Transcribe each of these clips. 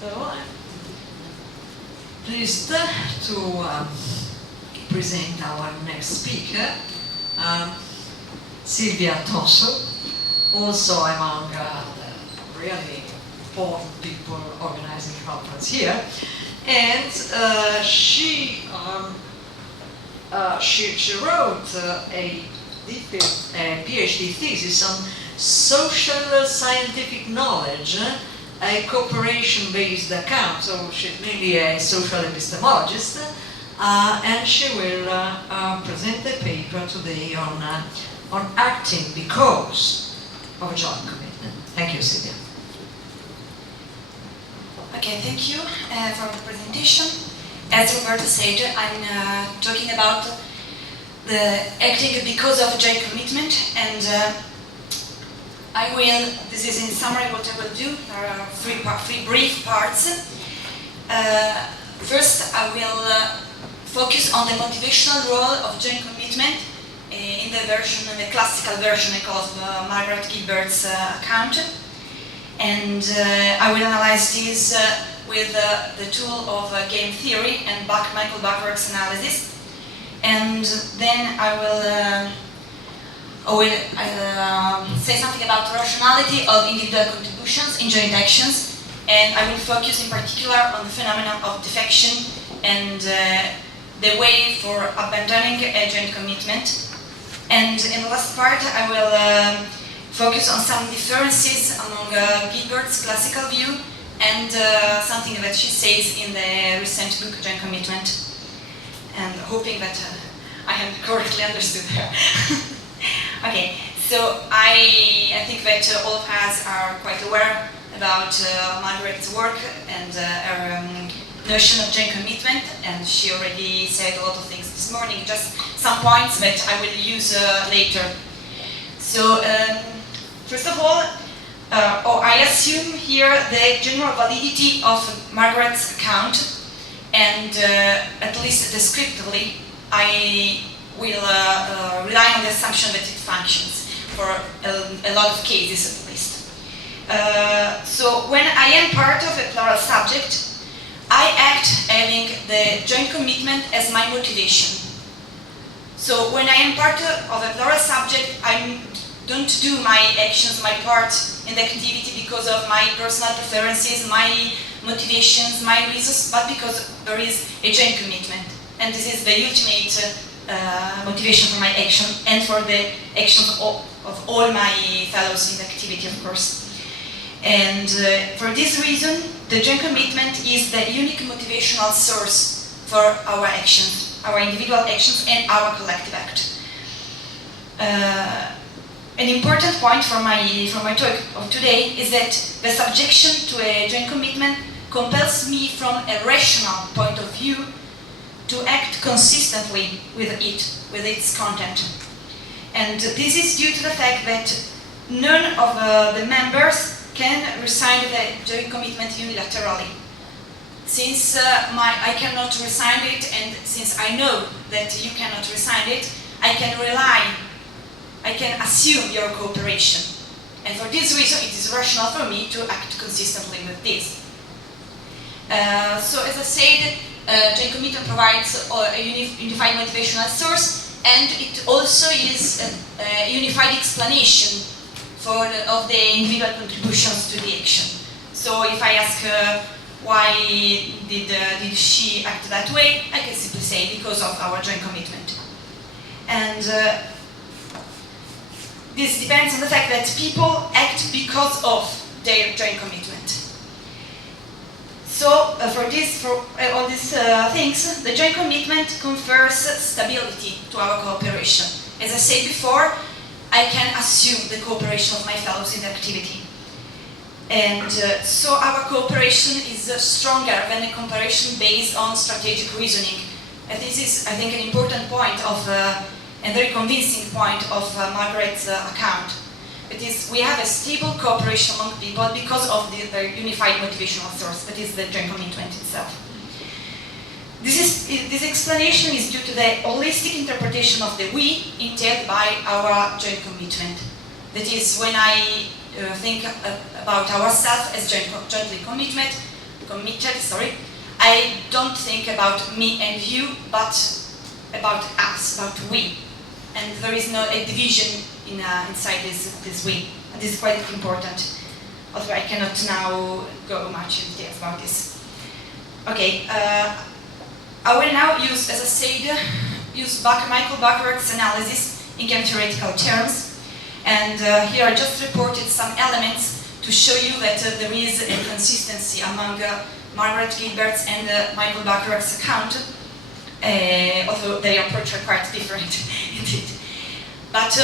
So I'm pleased to present our next speaker, Silvia Tossut, also among the really important people organizing the conference here. And she wrote a PhD thesis on social scientific knowledge, a cooperation-based account. So she's mainly a social epistemologist, and she will present the paper today on acting because of a joint commitment. Thank you, Silvia. Okay, thank you for the presentation. As Roberto said, I'm talking about the acting because of joint commitment, and this is in summary what I will do. There are three brief parts. First, I will focus on the motivational role of joint commitment in the classical version of Margaret Gilbert's account. And I will analyze this with the tool of game theory and Michael Bachberg's analysis. And then I will say something about the rationality of individual contributions in joint actions, and I will focus in particular on the phenomenon of defection and the way for abandoning a joint commitment. And in the last part, I will focus on some differences among Gilbert's classical view and something that she says in the recent book Joint Commitment, and hoping that I have correctly understood her. Okay, so I think that all of us are quite aware about Margaret's work and her notion of joint commitment, and she already said a lot of things this morning, just some points that I will use later. So, first of all, I assume here the general validity of Margaret's account, and at least descriptively, I will rely on the assumption that it functions for a lot of cases at least. So when I am part of a plural subject, I act having the joint commitment as my motivation. So when I am part of a plural subject, I don't do my actions, my part in the activity because of my personal preferences, my motivations, my reasons, but because there is a joint commitment. And this is the ultimate motivation for my action and for the actions of all my fellows in the activity, of course. And for this reason, the joint commitment is the unique motivational source for our actions, our individual actions and our collective act. An important point for my talk of today is that the subjection to a joint commitment compels me from a rational point of view to act consistently with its content. And this is due to the fact that none of the members can resign the joint commitment unilaterally. Since I cannot resign it, and since I know that you cannot resign it, I can assume your cooperation. And for this reason, it is rational for me to act consistently with this. So as I said, joint commitment provides a unified motivational source, and it also is a unified explanation of the individual contributions to the action. So if I ask her why did she act that way, I can simply say because of our joint commitment. And this depends on the fact that people act because of their joint commitment. So for all these things, the joint commitment confers stability to our cooperation. As I said before, I can assume the cooperation of my fellows in the activity. And so our cooperation is stronger than a cooperation based on strategic reasoning. And this is, I think, an important point of, a very convincing point of Margaret's account. That is, we have a stable cooperation among people because of the unified motivational source, that is the joint commitment itself. This explanation is due to the holistic interpretation of the we entailed by our joint commitment. That is, when I think about ourselves as jointly committed, sorry, I don't think about me and you, but about us, about we. And there is no a division inside this we. And this is quite important. Although I cannot now go much in details about this. Okay, I will now use, as I said, Michael Bacharach's analysis in game theoretical terms. And here I just reported some elements to show you that there is a consistency among Margaret Gilbert's and Michael Bacharach's account, although their approach are quite different indeed. But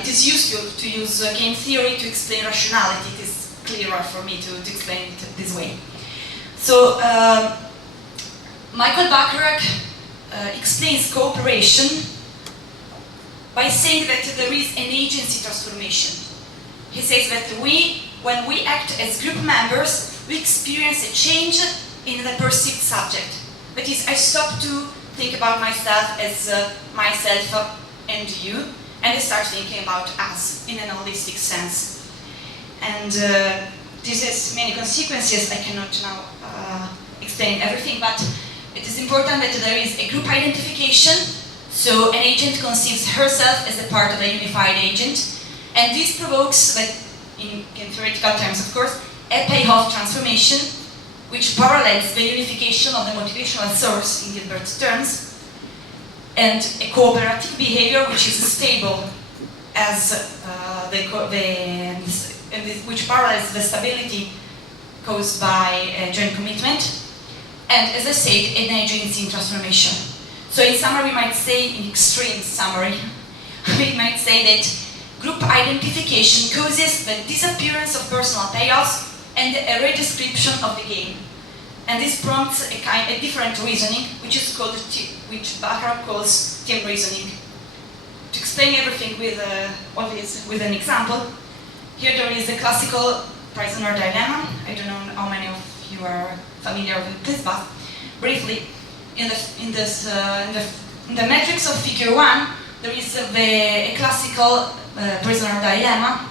it is useful to use game theory to explain rationality. It is clearer for me to explain it this way. So, Michael Bacharach explains cooperation by saying that there is an agency transformation. He says that when we act as group members, we experience a change in the perceived subject. That is, I stop to think about myself as myself and you, and I start thinking about us in an holistic sense. And this has many consequences. I cannot now explain everything, but it is important that there is a group identification. So an agent conceives herself as a part of a unified agent, and this provokes, that in theoretical terms of course, a payoff transformation, which parallels the unification of the motivational source in Gilbert's terms, and a cooperative behavior which is stable as which parallels the stability caused by joint commitment, and as I said, an agency transformation. So in summary, we might say, in extreme summary, we might say that group identification causes the disappearance of personal payoffs and a redescription of the game. And this prompts a different reasoning, which is called, which Bacharach calls team reasoning. To explain everything with an example, here there is the classical prisoner dilemma. I don't know how many of you are familiar with this, but briefly, in the metrics of figure 1, there is a classical prisoner dilemma.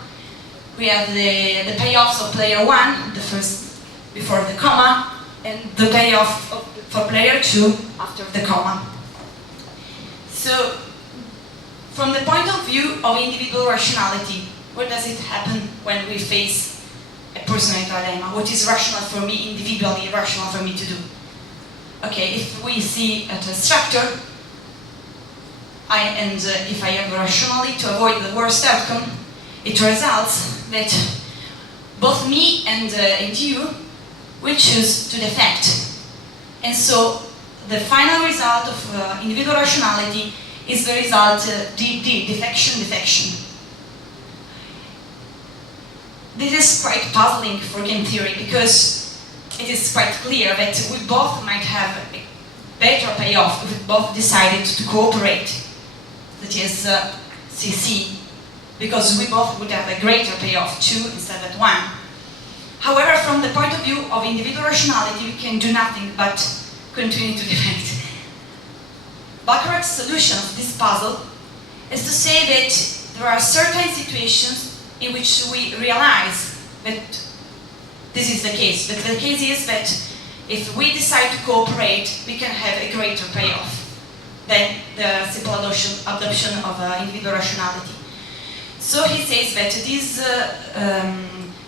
We have the payoffs of player 1, the first before the comma, and the payoff for player 2 after the comma. So, from the point of view of individual rationality, what does it happen when we face a personal dilemma? What is rational for me, individually rational for me to do? Okay, if we see at a structure, if I have rationally to avoid the worst outcome, it results that both me and you will choose to defect. And so the final result of individual rationality is the result defection. This is quite puzzling for game theory because it is quite clear that we both might have a better payoff if we both decided to cooperate. That is CC, because we both would have a greater payoff 2 instead of 1. However, from the point of view of individual rationality, we can do nothing but continue to defect. Bacharach's solution of this puzzle is to say that there are certain situations in which we realize that this is the case. But the case is that if we decide to cooperate, we can have a greater payoff than the simple adoption of individual rationality. So he says that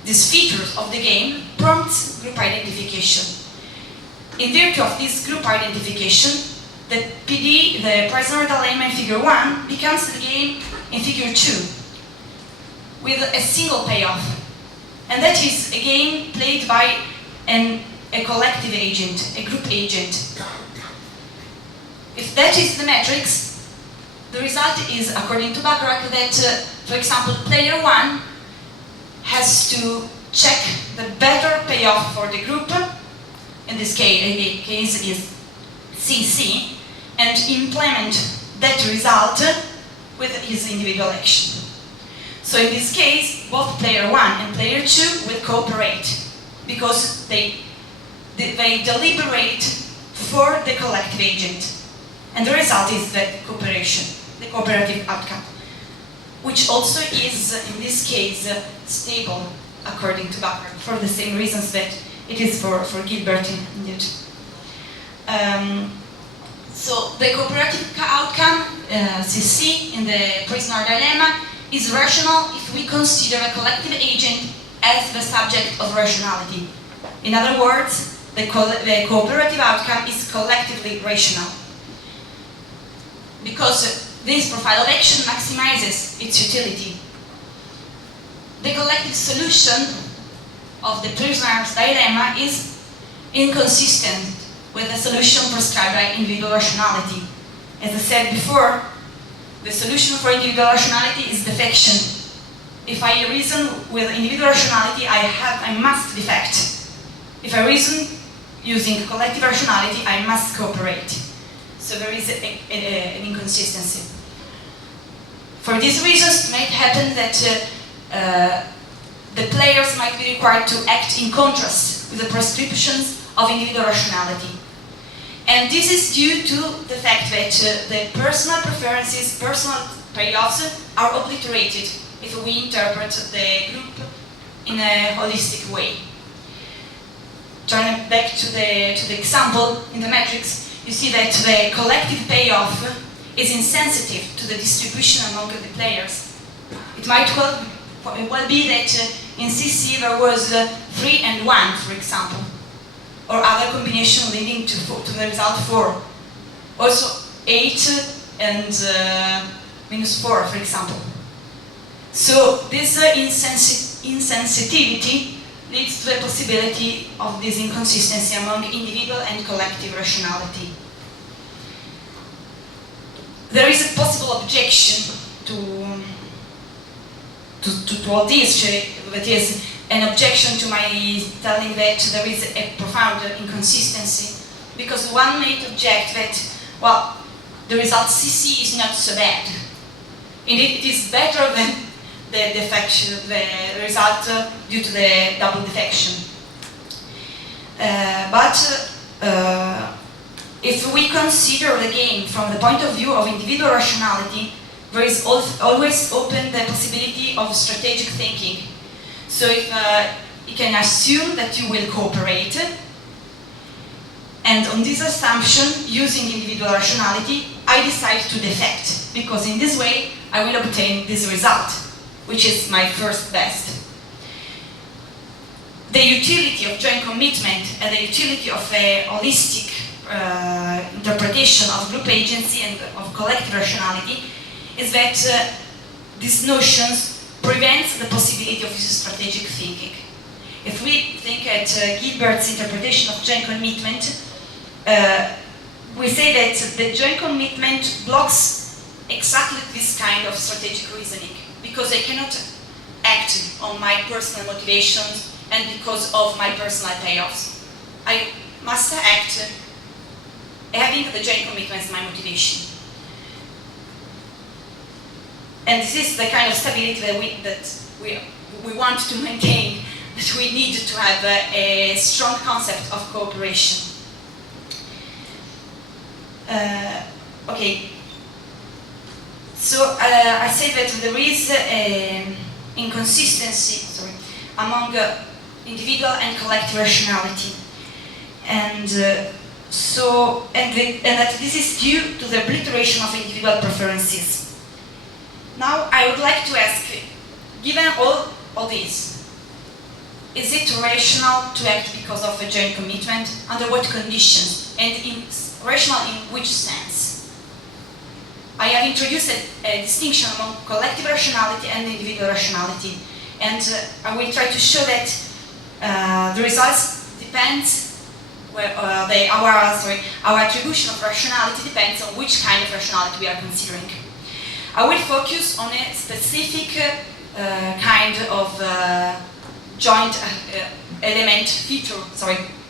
these features of the game prompts group identification. In virtue of this group identification, the PD, the prisoner dilemma in figure 1, becomes the game in figure 2, with a single payoff. And that is a game played by a collective agent, a group agent. If that is the matrix, the result is, according to Bacharach, that, for example, player 1 has to check the better payoff for the group, in this case is CC, and implement that result with his individual action. So in this case, both player 1 and player 2 will cooperate because they deliberate for the collective agent. And the result is the cooperation, the cooperative outcome, which also is, in this case, stable, according to Bacharach, for the same reasons that it is for Gilbert indeed. So the cooperative outcome, CC, in the prisoner dilemma, is rational if we consider a collective agent as the subject of rationality. In other words, the cooperative outcome is collectively rational. Because this profile of action maximizes its utility. The collective solution of the prisoner's dilemma is inconsistent with the solution prescribed by individual rationality. As I said before, the solution for individual rationality is defection. If I reason with individual rationality, I must defect. If I reason using collective rationality, I must cooperate. So there is an inconsistency. For these reasons, it might happen that the players might be required to act in contrast with the prescriptions of individual rationality. And this is due to the fact that the personal preferences, personal payoffs are obliterated if we interpret the group in a holistic way. Turning back to the example in the matrix, you see that the collective payoff is insensitive to the distribution among the players. It might well be that in CC there was 3 and 1, for example, or other combination leading to the result 4. Also 8 and -4, for example. So this insensitivity leads to the possibility of this inconsistency among individual and collective rationality. There is a possible objection to all this, that is an objection to my telling that there is a profound inconsistency, because one may object that, well, the result CC is not so bad. Indeed, it is better than the defection, the result due to the double defection. But if we consider the game from the point of view of individual rationality, there is always open the possibility of strategic thinking. So if you can assume that you will cooperate, and on this assumption, using individual rationality, I decide to defect, because in this way I will obtain this result, which is my first best. The utility of joint commitment and the utility of a holistic interpretation of group agency and of collective rationality is that these notions prevent the possibility of strategic thinking. If we think at Gilbert's interpretation of joint commitment, we say that the joint commitment blocks exactly this kind of strategic reasoning, because I cannot act on my personal motivations and because of my personal payoffs. I must act having the joint commitment as my motivation. And this is the kind of stability that we want to maintain, that we need to have a strong concept of cooperation. Okay. So I say that there is inconsistency among individual and collective rationality, and that this is due to the obliteration of individual preferences. Now I would like to ask, given all this, is it rational to act because of a joint commitment? Under what conditions? And rational in which sense? I have introduced a distinction among collective rationality and individual rationality, and I will try to show that the results depends. Our attribution of rationality depends on which kind of rationality we are considering. I will focus on a specific kind of joint element feature.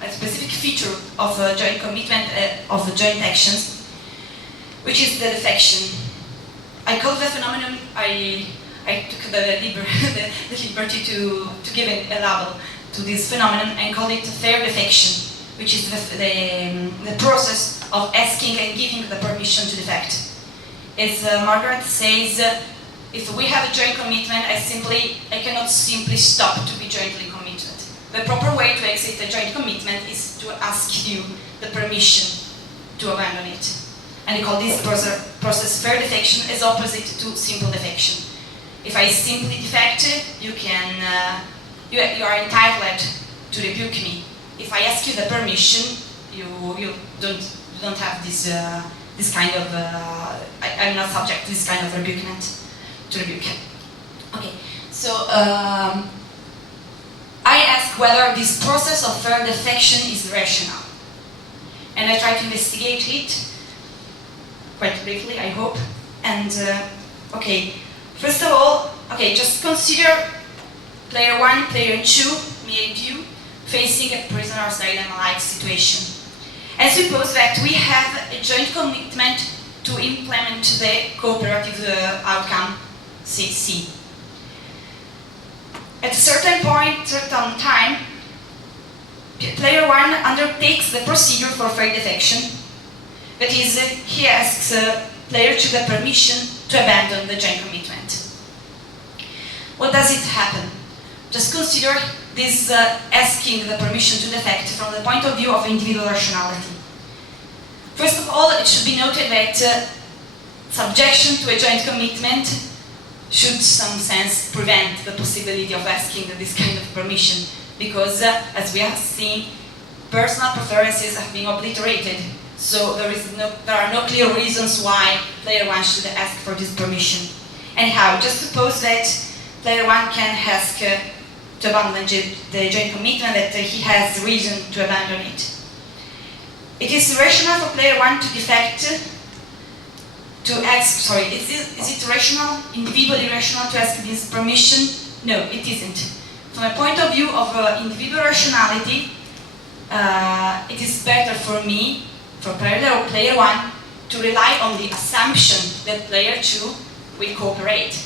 A specific feature of joint commitment of joint actions, which is the defection. I call the phenomenon. I took the liberty to give a label to this phenomenon and called it fair defection, which is the process of asking and giving the permission to defect. As Margaret says, if we have a joint commitment, I cannot simply stop to be jointly committed. the proper way to exit a joint commitment is to ask you the permission to abandon it. And we call this process fair defection as opposite to simple defection. If I simply defect, you are entitled to rebuke me. If I ask you the permission, you don't have this kind of I'm not subject to this kind of rebuke. Okay, so I ask whether this process of fair defection is rational, and I try to investigate it quite briefly, I hope. And okay, first of all, okay, just consider player 1, player 2, me and you, facing a prisoner's dilemma-like situation. And suppose that we have a joint commitment to implement the cooperative outcome, say C. At a certain point, certain time, player 1 undertakes the procedure for fair defection. That is, he asks player 2 the permission to abandon the joint commitment. What does it happen? Just consider this asking the permission to defect from the point of view of individual rationality. First of all, it should be noted that subjection to a joint commitment should, in some sense, prevent the possibility of asking this kind of permission, because, as we have seen, personal preferences have been obliterated, so there are no clear reasons why player 1 should ask for this permission. Anyhow, just suppose that player 1 can ask to abandon the joint commitment, that he has reason to abandon it. It is rational for player 1 to defect, to ask, sorry, is it rational, individually rational to ask this permission? No, it isn't. From a point of view of individual rationality, it is better for me, for player 1, to rely on the assumption that player 2 will cooperate.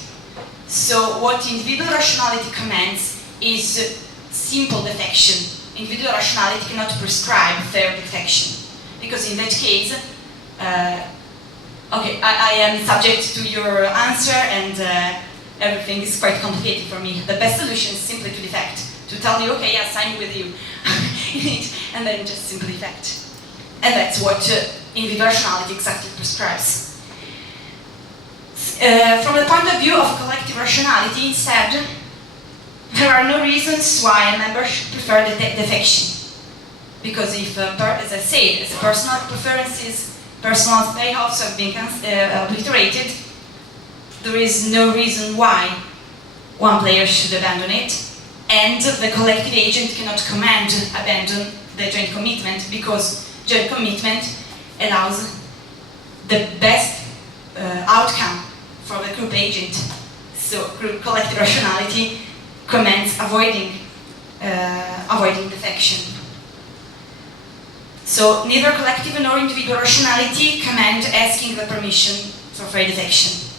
So what individual rationality commands is simple defection. Individual rationality cannot prescribe fair defection, because in that case, okay, I am subject to your answer, and everything is quite complicated for me. The best solution is simply to defect, to tell you, okay, yes, I'm with you, and then just simply defect. And that's what individual rationality exactly prescribes. From the point of view of collective rationality, instead, there are no reasons why a member should prefer the defection. Because if, as I said, as personal preferences, personal payoffs have been obliterated, there is no reason why one player should abandon it, and the collective agent cannot command to abandon the joint commitment, because joint commitment allows the best outcome for the group agent. So collective rationality commands avoiding defection. So neither collective nor individual rationality command asking the permission for fair defection.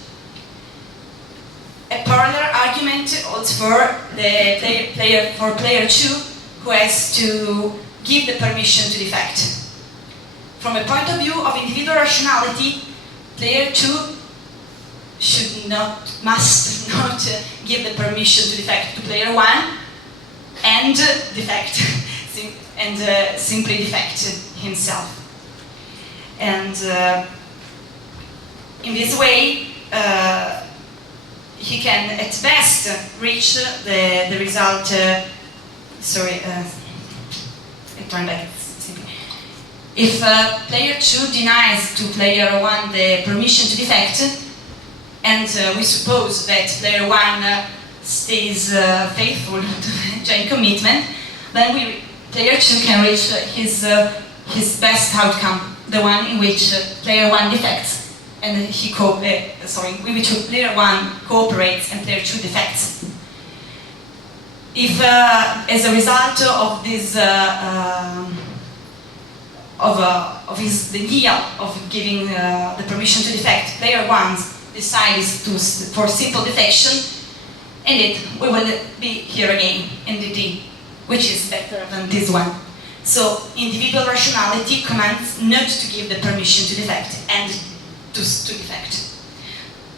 A parallel argument holds for player 2, who has to give the permission to defect. From a point of view of individual rationality, player 2 must not give the permission to defect to player 1 and defect, and simply defect himself. And in this way, he can at best reach the result. Sorry, I turn back. If player 2 denies to player 1 the permission to defect, and we suppose that player 1 stays faithful to the joint commitment, then player 2 can reach his best outcome, the one in which player 1 defects, and in which player 1 cooperates and player 2 defects. If, as a result of this, of his denial of giving the permission to defect, player 1 decides for simple defection, and we will be here again in the D, which is better than this one. So individual rationality commands not to give the permission to defect and to defect.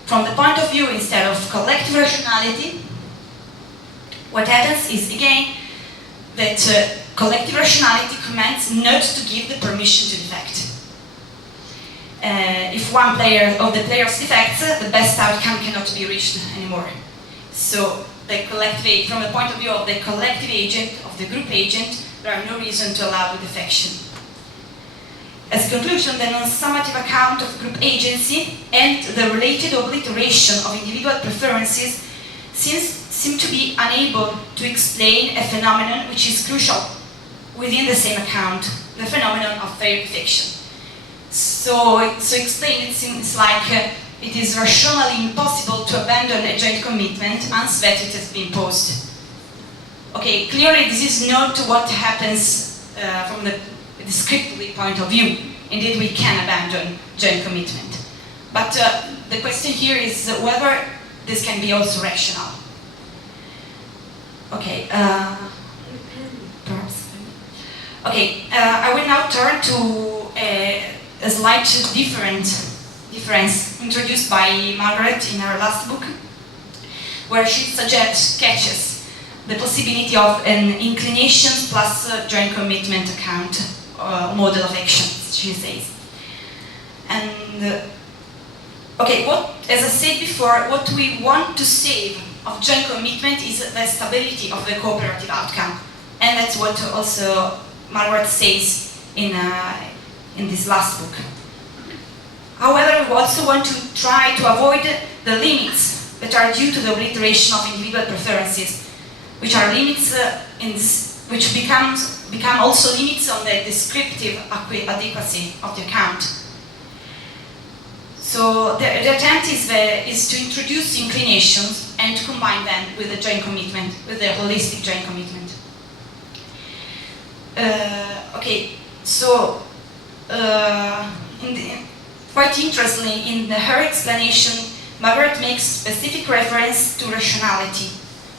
From the point of view instead of collective rationality, what happens is, again, that collective rationality commands not to give the permission to defect. If one player of the players defects, the best outcome cannot be reached anymore. So, from the point of view of the collective agent, of the group agent, there are no reason to allow the defection. As a conclusion, the non-summative account of group agency and the related obliteration of individual preferences seem to be unable to explain a phenomenon which is crucial within the same account, the phenomenon of fair defection. So explained, it seems like it is rationally impossible to abandon a joint commitment once that it has been imposed. Okay, clearly this is not what happens from the descriptively point of view. Indeed, we can abandon joint commitment. But the question here is whether this can be also rational. Okay, perhaps. Okay, I will now turn to a slight difference introduced by Margaret in her last book, where she sketches the possibility of an inclinations plus joint commitment account model of actions, she says. And okay, as I said before, what we want to save of joint commitment is the stability of the cooperative outcome, and that's what also Margaret says in this last book. However, we also want to try to avoid the limits that are due to the obliteration of individual preferences, which are limits which become also limits on the descriptive adequacy of the account. So the attempt is to introduce inclinations and to combine them with the joint commitment, with the holistic joint commitment. Okay, so quite interestingly, in her explanation, Margaret makes specific reference to rationality,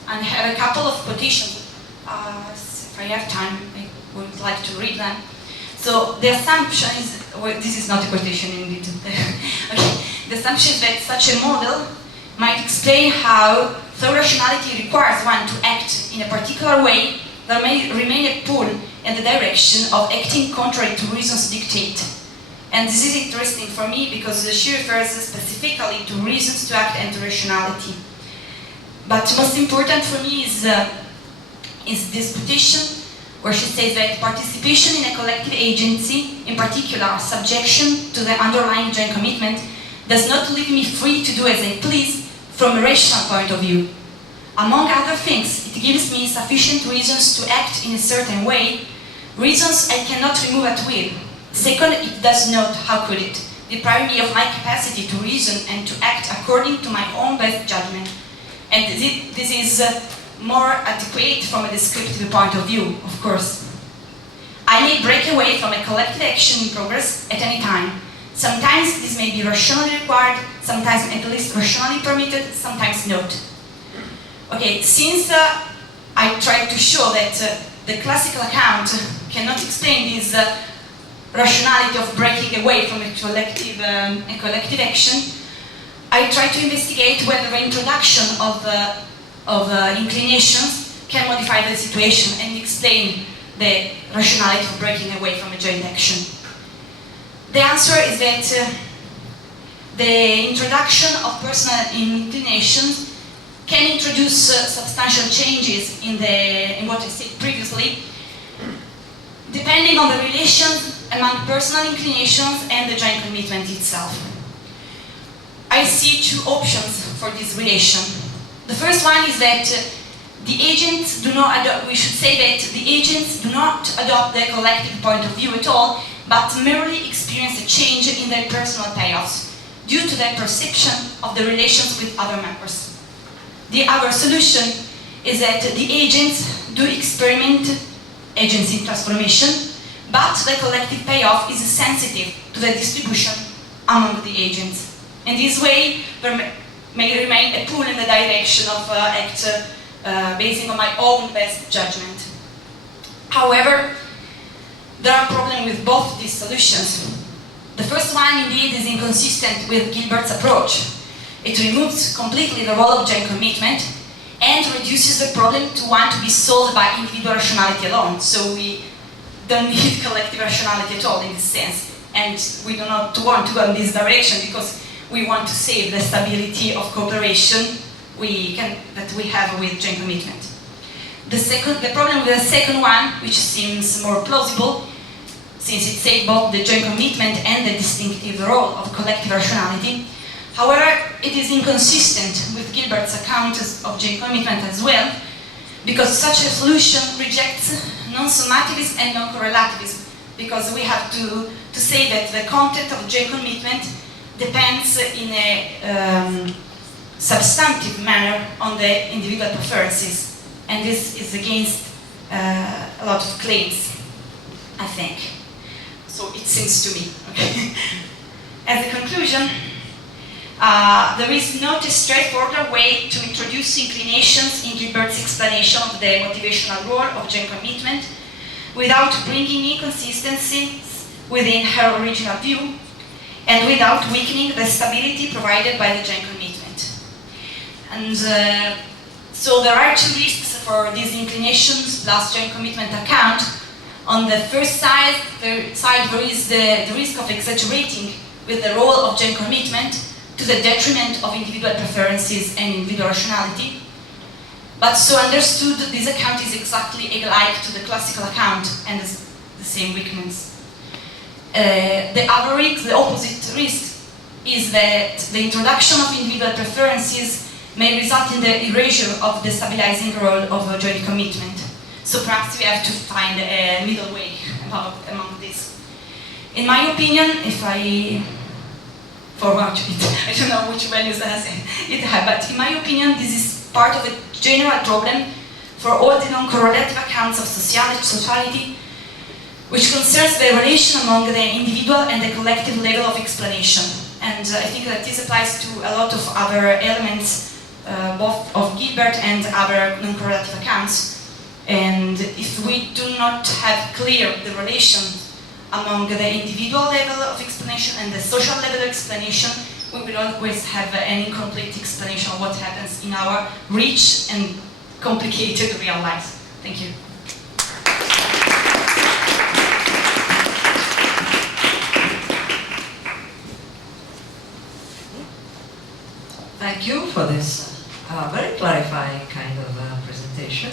and I have a couple of quotations. If I have time, I would like to read them. So the assumption is, well, this is not a quotation indeed. Okay. The assumption is that such a model might explain how, though rationality requires one to act in a particular way, there may remain a pull in the direction of acting contrary to reason's dictate. And this is interesting for me because she refers specifically to reasons to act and to rationality. But most important for me is this quotation where she says that participation in a collective agency, in particular subjection to the underlying joint commitment, does not leave me free to do as I please from a rational point of view. Among other things, it gives me sufficient reasons to act in a certain way, reasons I cannot remove at will. Second, it does not, how could it, deprive me of my capacity to reason and to act according to my own best judgment. And this is more adequate from a descriptive point of view, of course. I may break away from a collective action in progress at any time. Sometimes this may be rationally required, sometimes at least rationally permitted, sometimes not. Okay, since I tried to show that the classical account cannot explain this rationality of breaking away from a collective action, I tried to investigate whether the introduction of inclinations can modify the situation and explain the rationality of breaking away from a joint action. The answer is that the introduction of personal inclinations can introduce substantial changes in what I said previously, depending on the relation among personal inclinations and the joint commitment itself. I see two options for this relation. The first one is that the agents do not adopt, we should say that the agents do not adopt the collective point of view at all, but merely experience a change in their personal payoffs due to their perception of the relations with other members. The other solution is that the agents do experiment agency transformation, but the collective payoff is sensitive to the distribution among the agents. In this way, there may remain a pull in the direction of act basing on my own best judgment. However, there are problems with both these solutions. The first one, indeed, is inconsistent with Gilbert's approach. It removes completely the role of joint commitment and reduces the problem to one to be solved by individual rationality alone. So we don't need collective rationality at all in this sense. And we do not want to go in this direction because we want to save the stability of cooperation that we have with joint commitment. The problem with the second one, which seems more plausible, since it saves both the joint commitment and the distinctive role of collective rationality. However, it is inconsistent with Gilbert's account of joint commitment as well, because such a solution rejects non-summative and non-correlativism, because we have to say that the content of joint commitment depends in a substantive manner on the individual preferences, and this is against a lot of claims, I think. So it seems to me. Okay. As a conclusion, there is not a straightforward way to introduce inclinations in Gilbert's explanation of the motivational role of joint commitment without bringing inconsistencies within her original view and without weakening the stability provided by the joint commitment. And so there are two risks for these inclinations plus joint commitment account. On the first side, there is the risk of exaggerating with the role of joint commitment to the detriment of individual preferences and individual rationality. But so understood, this account is exactly alike to the classical account and has the same weakness. The other risk, the opposite risk, is that the introduction of individual preferences may result in the erasure of the stabilizing role of a joint commitment. So perhaps we have to find a middle way among this. In my opinion, if I forward it, I don't know which values I say it, but in my opinion, this is part of a general problem for all the non-correlative accounts of sociality, which concerns the relation among the individual and the collective level of explanation. And I think that this applies to a lot of other elements, both of Gilbert and other non-correlative accounts. And if we do not have clear the relation among the individual level of explanation and the social level of explanation, we will always have an incomplete explanation of what happens in our rich and complicated real lives. Thank you. Thank you for this very clarifying kind of presentation.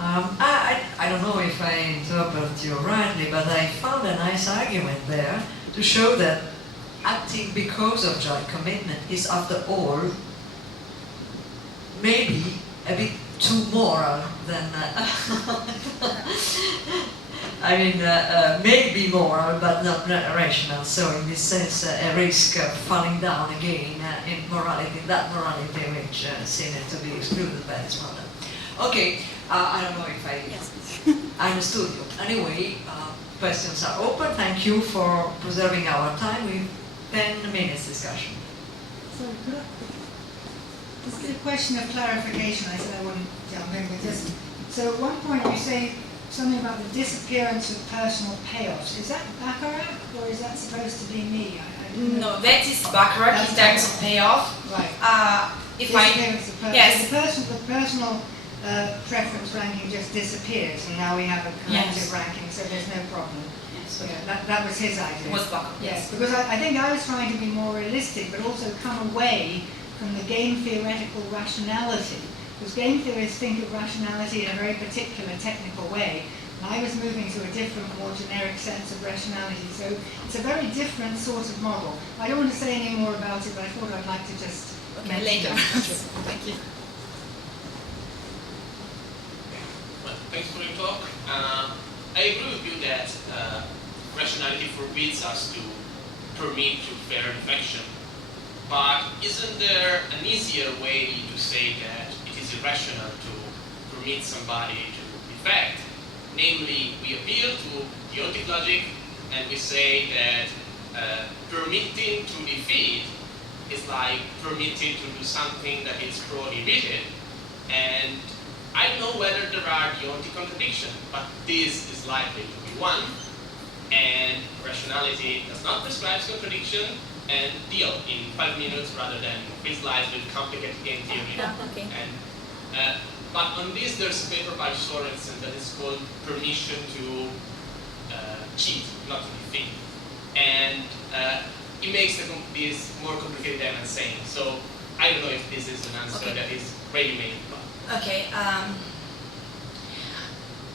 I don't know if I interpret you rightly, but I found a nice argument there to show that acting because of joint commitment is, after all, maybe a bit too moral than I mean, maybe moral, but not rational. So in this sense, a risk of falling down again in morality, that morality which seemed to be excluded by this model. Okay, I don't know if I understood you. Anyway, questions are open. Thank you for preserving our time with 10 minutes discussion. Sorry, this is a question of clarification. I said I wouldn't jump in with this. So at one point you say something about the disappearance of personal payoffs. Is that Baccarat, or is that supposed to be me? No, that is Baccarat in terms of payoff. Right. Yes. The personal preference ranking just disappears, and now we have a collective ranking, so there's no problem. Yes. Yeah, that was his idea. Was Baccarat. Yes, because I think I was trying to be more realistic, but also come away from the game theoretical rationality. Because game theorists think of rationality in a very particular technical way, and I was moving to a different, more generic sense of rationality. So it's a very different sort of model. I don't want to say any more about it, but I thought I'd like to just mention later. Thank you. Well, thanks for your talk. I agree with you that rationality forbids us to permit to fair infection. But isn't there an easier way to say that it is irrational to permit somebody to defect? Namely, we appeal to deontic logic and we say that permitting to defeat is like permitting to do something that is prohibited. And I don't know whether there are deontic contradictions, but this is likely to be one. And rationality does not prescribe contradiction, and deal in 5 minutes rather than 3 slides with complicated game theory. Yeah, okay. And But on this, there's a paper by Sorensen that is called Permission to Cheat, not to be fake. And it makes this more complicated than I'm saying. So I don't know if this is an answer that is ready-made. Okay.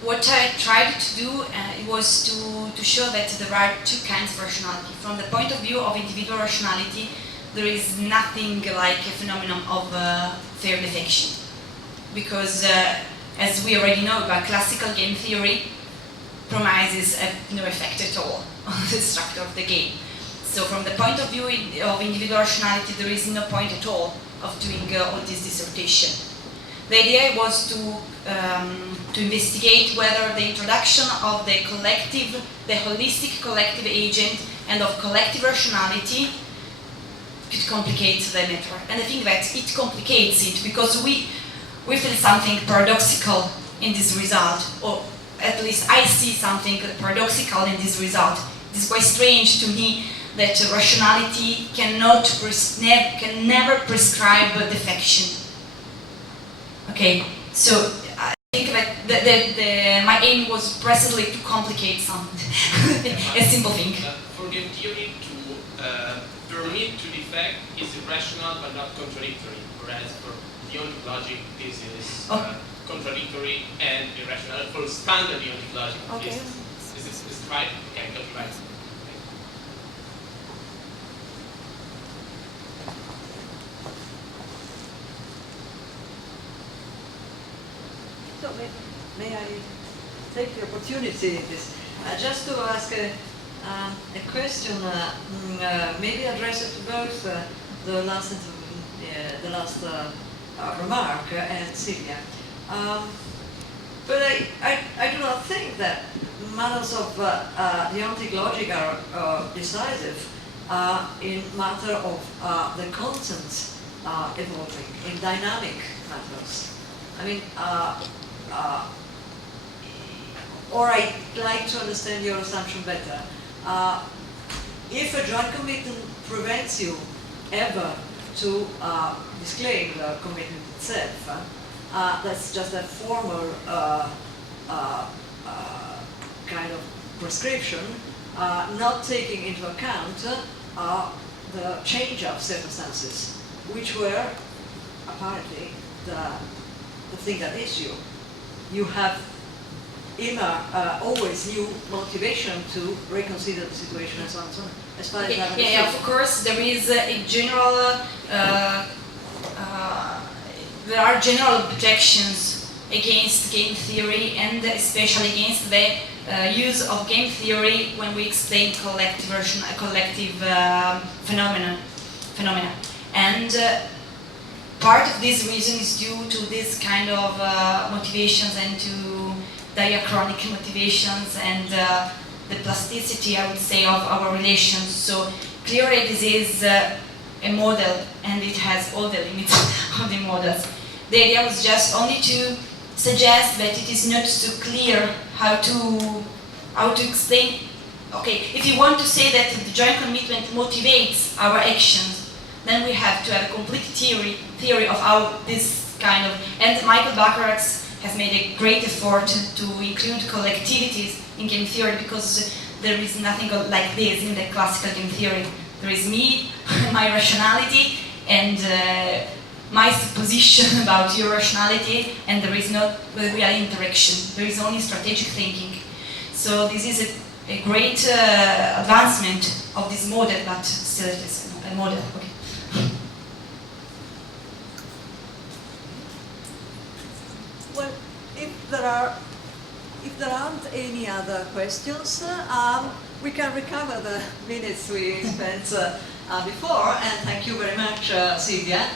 What I tried to do was to show that there are two kinds of rationality. From the point of view of individual rationality, there is nothing like a phenomenon of fair defection. Because as we already know about classical game theory, promises have no effect at all on the structure of the game. So from the point of view of individual rationality, there is no point at all of doing all this dissertation. The idea was to investigate whether the introduction of the holistic collective agent and of collective rationality could complicate the matter. And I think that it complicates it because we feel something paradoxical in this result, or at least I see something paradoxical in this result. It is quite strange to me that rationality can never prescribe defection. Okay, so I think that my aim was precisely to complicate something, a simple thing. For game theory, to permit to defect is irrational but not contradictory, whereas for deontic logic, this is contradictory and irrational. For standard deontic logic, is this right? Okay, got it right. So may I take the opportunity just to ask a question, maybe addressed to both the last remark and Silvia. But I do not think that matters of deontic logic are decisive in matter of the content evolving, in dynamic matters. I mean, or I'd like to understand your assumption better. If a joint commitment prevents you ever to disclaim the commitment itself, that's just a formal kind of prescription, not taking into account the change of circumstances, which were apparently the thing at issue. You have always new motivation to reconsider the situation and so on and so on. As far as yeah, of course, there is a general, there are general objections against game theory and especially against the use of game theory when we explain collective phenomena. And part of this reason is due to this kind of motivations and to diachronic motivations and the plasticity, I would say, of our relations. So clearly this is a model and it has all the limits of the models. The idea was just only to suggest that it is not so clear how to explain. Okay, if you want to say that the joint commitment motivates our actions, then we have to have a complete theory of how this kind of, and Michael Bacharach has made a great effort to include collectivities in game theory because there is nothing like this in the classical game theory. There is me, my rationality, and my supposition about your rationality, and there is no real interaction. There is only strategic thinking. So this is a great advancement of this model, but still it is a model. Okay. Well, if there aren't any other questions, we can recover the minutes we spent before, and thank you very much, Silvia.